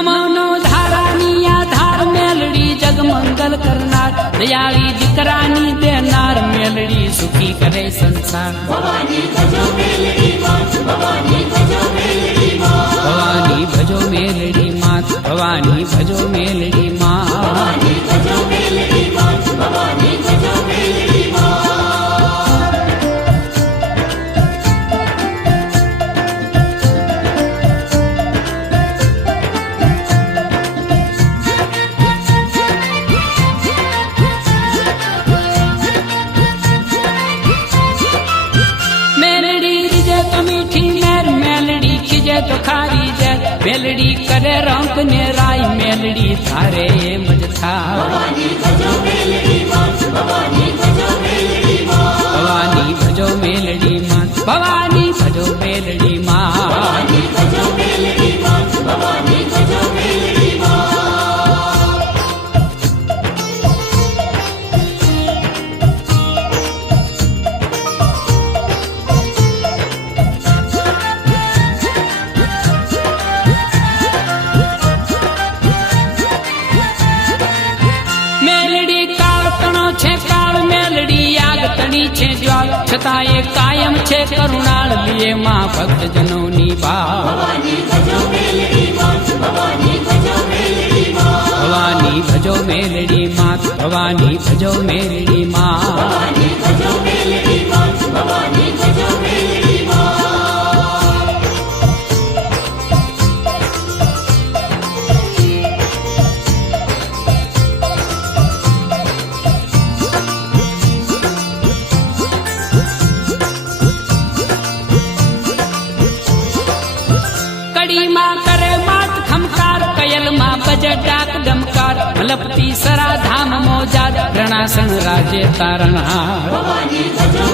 नमो no धारानी आधार मेलड़ी जगमंगल करनार दयाली दीकरानी देनार मेलड़ी सुखी करे संसार भवानी भजो मेलड़ी मात भवानी भजो मेलड़ी मात भवानी भजो मेलड़ी मात भवानी भजो मेलड़ी मात भवानी भजो मेलड़ी मात भवानी भजो मेलड़ी मात मेलड़ी रिजे तो मीठी मेर मेलड़ी खिजे तो खारी जय मेलड़ी करे रंक ने राय मेलड़ी थारे मज था भवानी भजो मेलड़ी मात भवानी भजो मेलड़ी मात भवानी भजो मेलड़ी मात भवानी भजो मेलड़ी मात भवानी भजो मेलड़ी मात भवानी भजो मेलड़ी मात मेलड़ी काल तणो छे काल मेलड़ी आग तणी छे ज्वाल छतां ए कायम छे करुणाल लिए मां भक्त जनोनी भाव भवानी भजो मेलड़ी मात भवानी भजो मेलड़ी मात भवानी भजो मेलड़ी मात भवानी भजो मेलड़ी मात भवानी भजो मेलड़ी मात भवानी भजो मेलड़ी मात कड़ी मां करे मात खमकार कयल मां बजे डाक डमकार मलपति सरा धाम मोजाद रणासन राजे तारणहार भवानी भजो